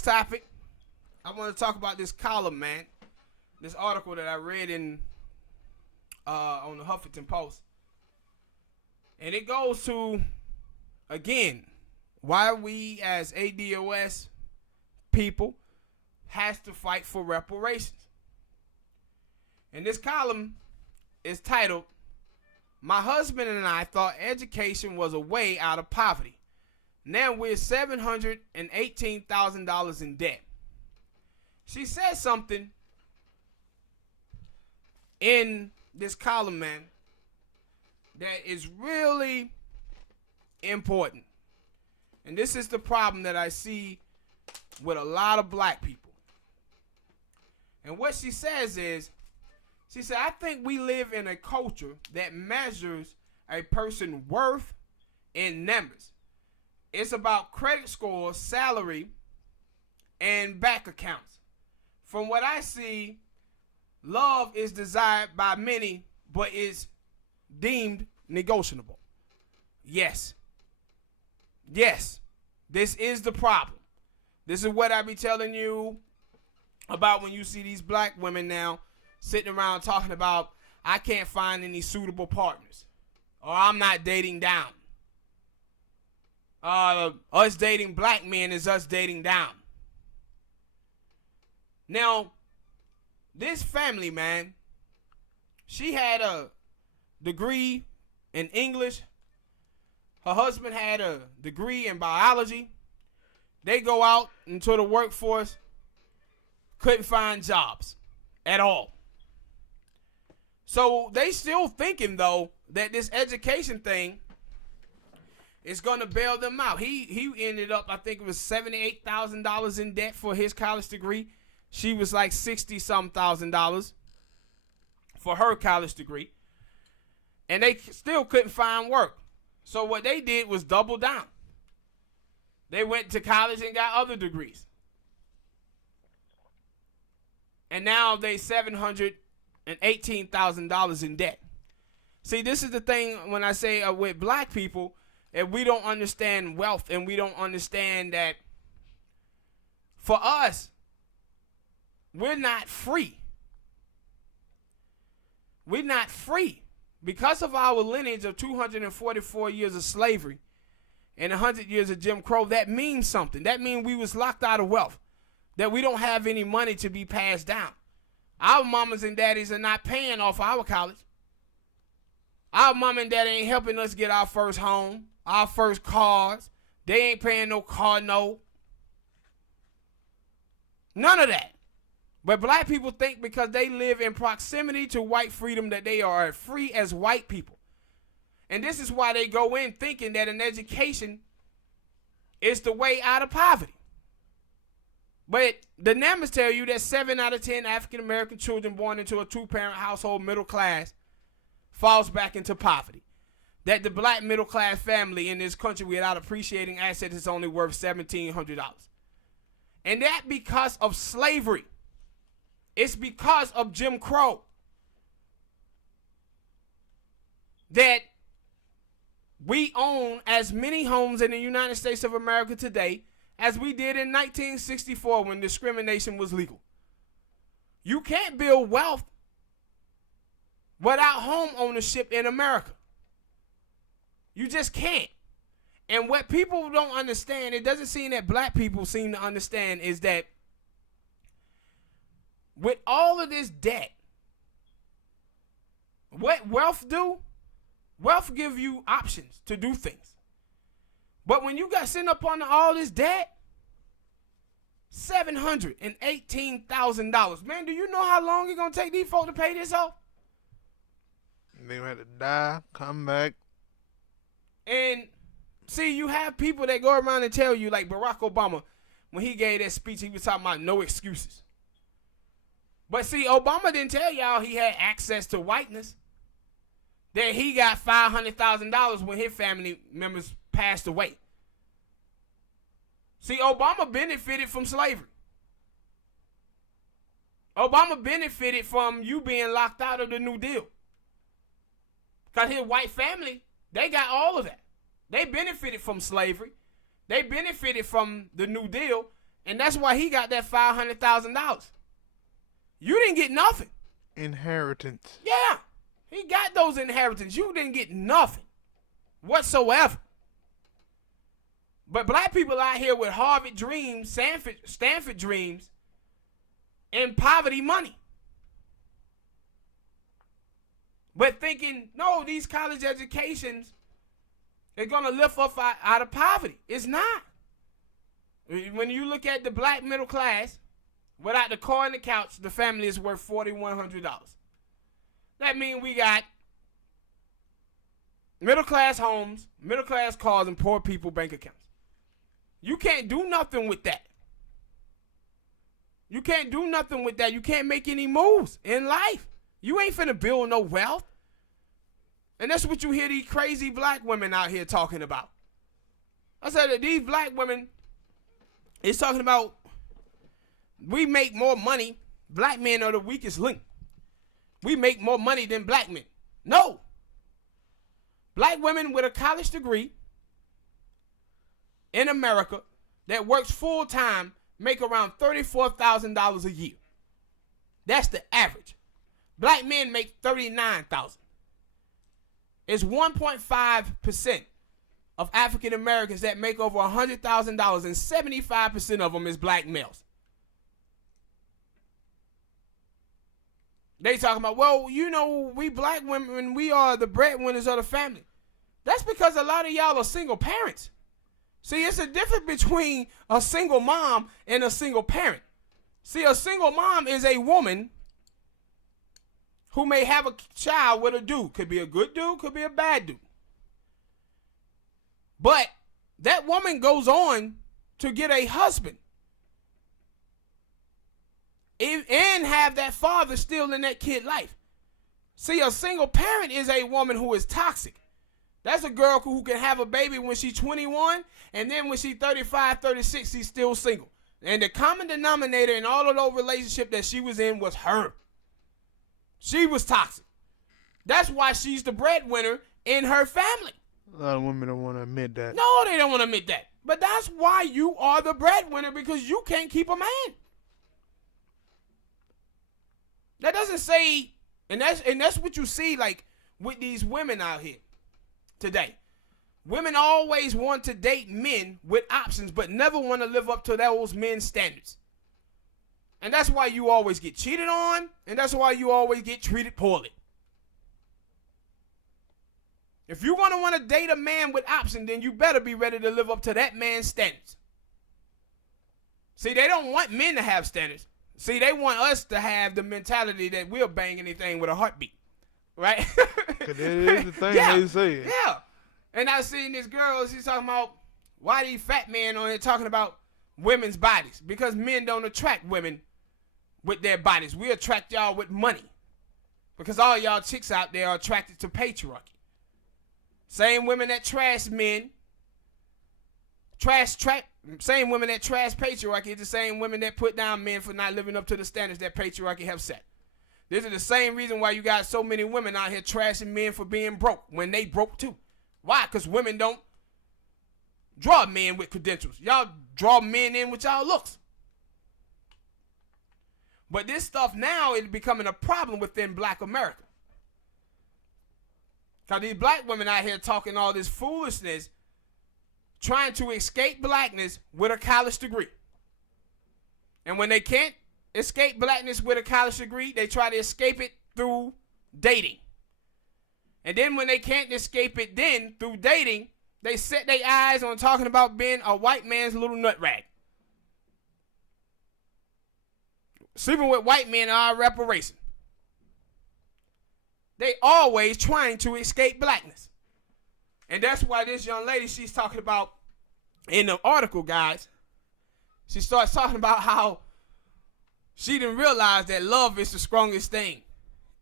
next topic, I want to talk about this column, man. This article that I read in on the Huffington Post. And it goes to, again, why we as ADOS people has to fight for reparations. And this column is titled, "My husband and I thought education was a way out of poverty. Now we're $718,000 in debt." She says something in this column, man, that is really important. And this is the problem that I see with a lot of black people. And what she says is, she said, "I think we live in a culture that measures a person's worth in numbers. It's about credit scores, salary, and bank accounts. From what I see, love is desired by many, but is deemed negotiable." Yes. Yes. This is the problem. This is what I be telling you about when you see these black women now sitting around talking about, "I can't find any suitable partners," or "I'm not dating down." Us dating black men is us dating down. Now, this family, man, she had a degree in English. Her husband had a degree in biology. They go out into the workforce, couldn't find jobs at all. So they still thinking, though, that this education thing is going to bail them out. He ended up, I think it was $78,000 in debt for his college degree. She was like $60-some thousand for her college degree. And they still couldn't find work. So what they did was double down. They went to college and got other degrees. And now they $718,000 in debt. See, this is the thing when I say with black people, if we don't understand wealth and we don't understand that for us, we're not free. We're not free. Because of our lineage of 244 years of slavery and 100 years of Jim Crow, that means something. That means we was locked out of wealth. That we don't have any money to be passed down. Our mamas and daddies are not paying off our college. Our mom and daddy ain't helping us get our first home, our first cars. They ain't paying no car note. None of that. But black people think because they live in proximity to white freedom that they are as free as white people. And this is why they go in thinking that an education is the way out of poverty. But the numbers tell you that 7 out of 10 African American children born into a two-parent household middle class falls back into poverty. That the black middle class family in this country without appreciating assets is only worth $1,700. And that because of slavery. It's because of Jim Crow that we own as many homes in the United States of America today as we did in 1964 when discrimination was legal. You can't build wealth without home ownership in America. You just can't. And what people don't understand, it doesn't seem that black people seem to understand, is that with all of this debt, what wealth do? Wealth give you options to do things. But when you got sitting up on all this debt, $718,000. Man, do you know how long it's going to take these folks to pay this off? They gonna have to die, come back. And see, you have people that go around and tell you, like Barack Obama, when he gave that speech, he was talking about no excuses. But see, Obama didn't tell y'all he had access to whiteness. That he got $500,000 when his family members passed away. See, Obama benefited from slavery. Obama benefited from you being locked out of the New Deal. Because his white family, they got all of that. They benefited from slavery. They benefited from the New Deal. And that's why he got that $500,000. You didn't get nothing. Inheritance. Yeah. He got those inheritance. You didn't get nothing whatsoever. But black people out here with Harvard dreams, Stanford dreams, and poverty money. But thinking, no, these college educations are going to lift up out of poverty. It's not. When you look at the black middle class, without the car and the couch, the family is worth $4,100. That means we got middle class homes, middle class cars, and poor people bank accounts. You can't do nothing with that. You can't do nothing with that. You can't make any moves in life. You ain't finna build no wealth. And that's what you hear these crazy black women out here talking about. I said that these black women is talking about we make more money. Black men are the weakest link. We make more money than black men. No. Black women with a college degree in America that works full time make around $34,000 a year. That's the average. Black men make $39,000. It's 1.5% of African Americans that make over $100,000, and 75% of them is black males. They talking about, well, you know, we black women, we are the breadwinners of the family. That's because a lot of y'all are single parents. See, it's a difference between a single mom and a single parent. See, a single mom is a woman who may have a child with a dude. Could be a good dude, could be a bad dude. But that woman goes on to get a husband and have that father still in that kid's life. See, a single parent is a woman who is toxic. That's a girl who can have a baby when she's 21, and then when she's 35, 36, she's still single. And the common denominator in all of those relationships that she was in was her. She was toxic. That's why she's the breadwinner in her family. A lot of women don't want to admit that. No, they don't want to admit that. But that's why you are the breadwinner, because you can't keep a man. That doesn't say, and that's what you see like with these women out here today. Women always want to date men with options, but never want to live up to those men's standards. And that's why you always get cheated on, and that's why you always get treated poorly. If you're going to want to date a man with options, then you better be ready to live up to that man's standards. See, they don't want men to have standards. See, they want us to have the mentality that we'll bang anything with a heartbeat. Right? Because that is the thing Yeah. they say. Yeah. And I seen this girl, she's talking about why these fat men on here talking about women's bodies. Because men don't attract women with their bodies. We attract y'all with money. Because all y'all chicks out there are attracted to patriarchy. Same women that trash men, same women that trash patriarchy is the same women that put down men for not living up to the standards that patriarchy have set. This is the same reason why you got so many women out here trashing men for being broke when they broke too. Why? Because women don't draw men with credentials. Y'all draw men in with y'all looks. But this stuff now is becoming a problem within black America. Because these black women out here talking all this foolishness, trying to escape blackness with a college degree. And when they can't escape blackness with a college degree, they try to escape it through dating. And then when they can't escape it then through dating, they set their eyes on talking about being a white man's little nut rag. Sleeping with white men are reparation. They always trying to escape blackness. And that's why this young lady, she's talking about, in the article, guys, she starts talking about how she didn't realize that love is the strongest thing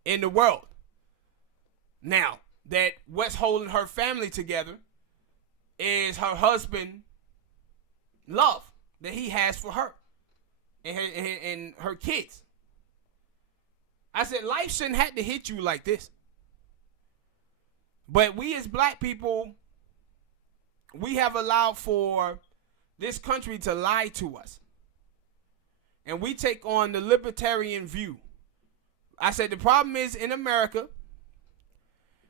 in the world. Now, that what's holding her family together is her husband, love that he has for her and her kids. I said, life shouldn't have to hit you like this. But we as black people, we have allowed for this country to lie to us. and we take on the libertarian view. I said the problem is in America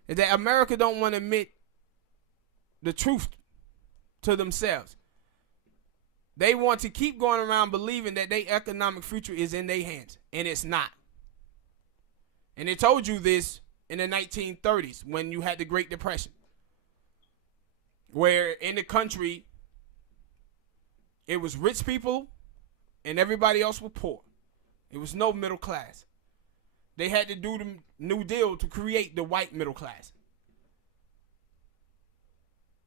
is that America don't want to admit the truth to themselves. They want to keep going around believing that their economic future is in their hands, and it's not. And they told you this in the 1930s when you had the Great Depression, where in the country it was rich people and everybody else was poor. It was no middle class. They had to do the New Deal to create the white middle class.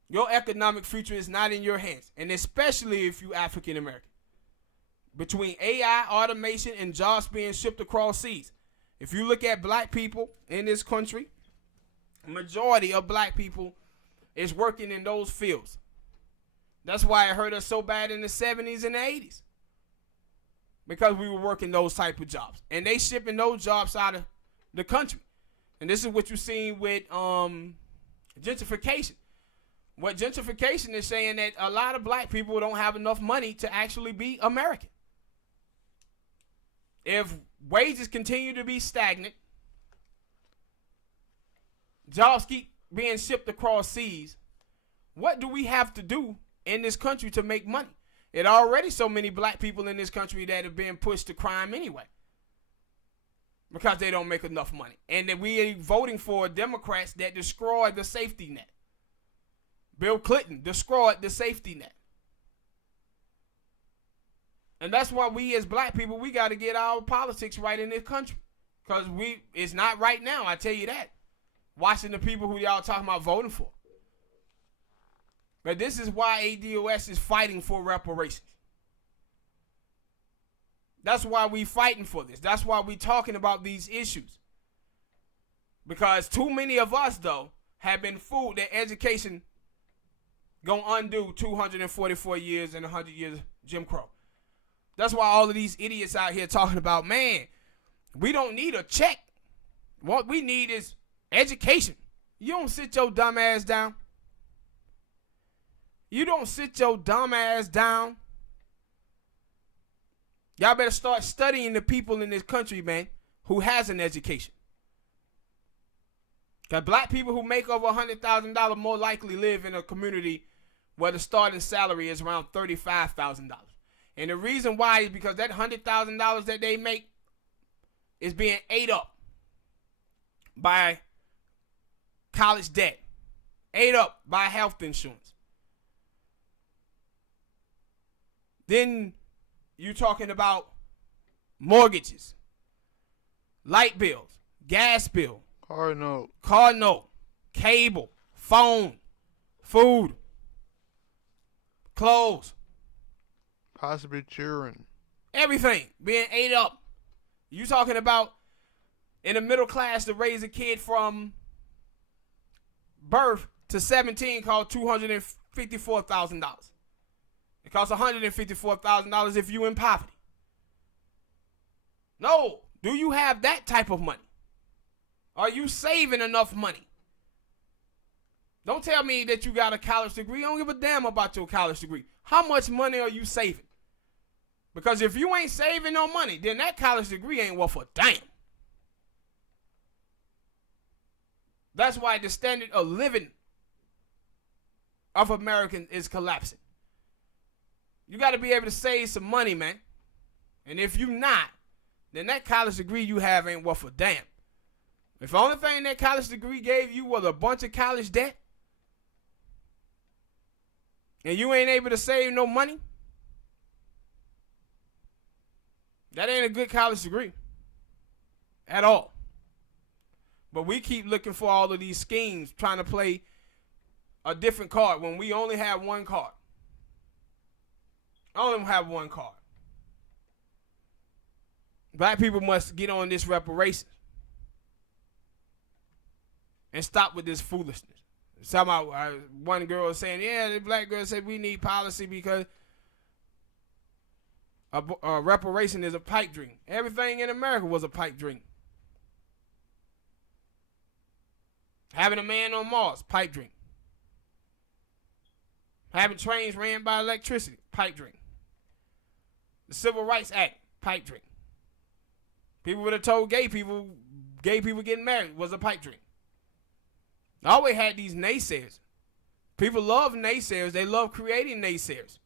Your economic future is not in your hands, and especially if you African American. Between AI, automation, and jobs being shipped across seas, if you look at black people in this country, majority of black people is working in those fields. That's why it hurt us so bad in the 70s and the 80s, because we were working those type of jobs, and they shipping those jobs out of the country. And this is what you're seeing with gentrification. What gentrification is saying that a lot of black people don't have enough money to actually be American. If wages continue to be stagnant, jobs keep being shipped across seas, what do we have to do in this country to make money? It already so many black people in this country that have been pushed to crime anyway, because they don't make enough money. And that we are voting for Democrats that destroyed the safety net. Bill Clinton destroyed the safety net. And that's why we as black people, we got to get our politics right in this country. Because it's not right now, I tell you that. Watching the people who y'all talking about voting for. But this is why ADOS is fighting for reparations. That's why we fighting for this. That's why we talking about these issues. Because too many of us, though, have been fooled that education gonna undo 244 years and 100 years of Jim Crow. That's why all of these idiots out here talking about, man, we don't need a check. What we need is education. You don't sit your dumb ass down. You don't sit your dumb ass down. Y'all better start studying the people in this country, man, who has an education. Because black people who make over $100,000 more likely live in a community where the starting salary is around $35,000. And the reason why is because that $100,000 that they make is being ate up by college debt, ate up by health insurance. Then you're talking about mortgages, light bills, gas bill, car note, cable, phone, food, clothes, possibly children. Everything being ate up. You talking about in the middle class to raise a kid from birth to 17 costs $254,000. It costs $154,000 if you in poverty. No. Do you have that type of money? Are you saving enough money? Don't tell me that you got a college degree. I don't give a damn about your college degree. How much money are you saving? Because if you ain't saving no money, then that college degree ain't worth a damn. That's why the standard of living of Americans is collapsing. You got to be able to save some money, man. And if you not, then that college degree you have ain't worth a damn. If the only thing that college degree gave you was a bunch of college debt, and you ain't able to save no money, that ain't a good college degree at all. But we keep looking for all of these schemes, trying to play a different card when we only have one card. I only have one card. Black people must get on this reparation and stop with this foolishness. Somehow, one girl was saying, yeah, the black girl said we need policy because a reparation is a pipe dream. Everything in America was a pipe dream. Having a man on Mars, pipe dream. Having trains ran by electricity, pipe dream. The Civil Rights Act, Pipe dream. People would have told gay people getting married was a pipe dream. I always had these naysayers. People love naysayers. They love creating naysayers.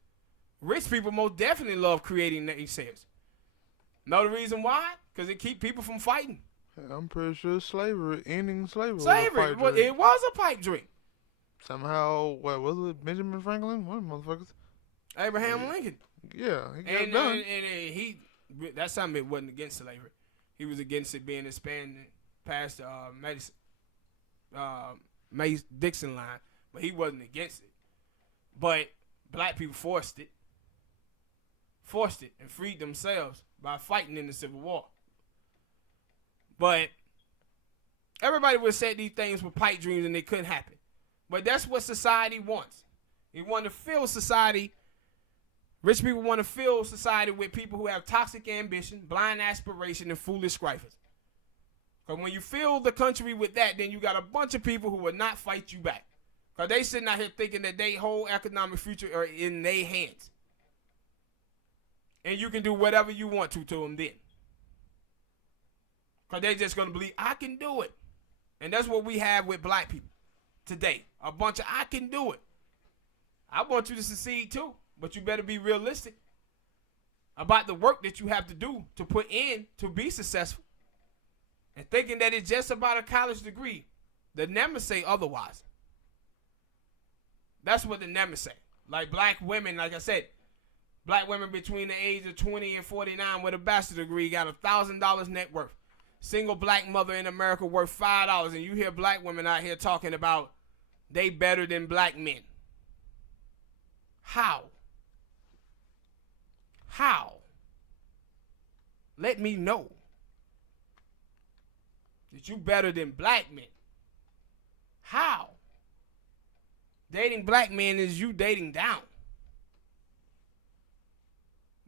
Rich people most definitely love creating naysayers. Know the reason why? Because it keep people from fighting. I'm pretty sure ending slavery. Slavery, it was a pipe dream. Somehow, what was it? Benjamin Franklin? One of the motherfuckers. Abraham Lincoln. Yeah, he got it done. And that's something that wasn't against slavery. He was against it being expanded past Mason-Dixon line, but he wasn't against it. But black people forced it and freed themselves by fighting in the Civil War. But everybody would say these things were pipe dreams and they couldn't happen. But that's what society wants. They want to fill society. Rich people want to fill society with people who have toxic ambition, blind aspiration, and foolish scrapers. Because when you fill the country with that, then you got a bunch of people who will not fight you back. Because they sitting out here thinking that their whole economic future are in their hands. And you can do whatever you want to them then. Because they're just going to believe, I can do it. And that's what we have with black people today. A bunch of, I can do it. I want you to succeed too. But you better be realistic about the work that you have to do to put in to be successful. And thinking that it's just about a college degree. The numbers say otherwise. That's what the numbers say. Like black women, like I said, black women between the age of 20 and 49 with a bachelor's degree got $1,000 net worth. Single black mother in America worth $5. And you hear black women out here talking about they better than black men. How? How? Let me know that you better than black men. How? Dating black men is you dating down.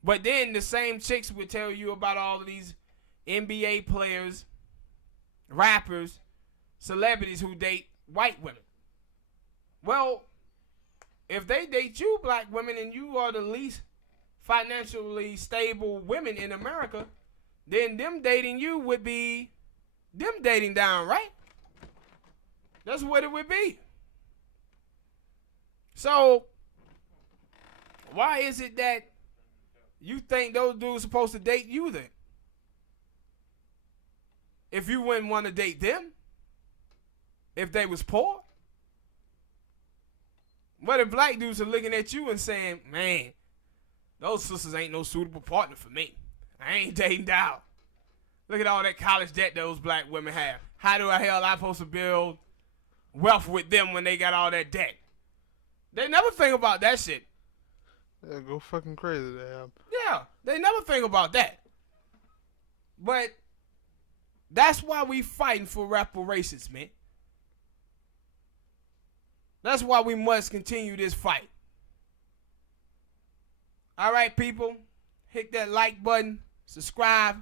But then the same chicks would tell you about all of these NBA players, rappers, celebrities who date white women. Well, if they date you, black women, and you are the least financially stable women in America, then them dating you would be them dating down, right? That's what it would be. So, why is it that you think those dudes supposed to date you then? If you wouldn't want to date them? If they was poor? What if black dudes are looking at you and saying, man, those sisters ain't no suitable partner for me. I ain't dating down. Look at all that college debt those black women have. How the hell I supposed to build wealth with them when they got all that debt? They never think about that shit. Yeah, go fucking crazy, damn. Yeah, they never think about that. But that's why we fighting for reparations, man. That's why we must continue this fight. All right, people, hit that like button, subscribe,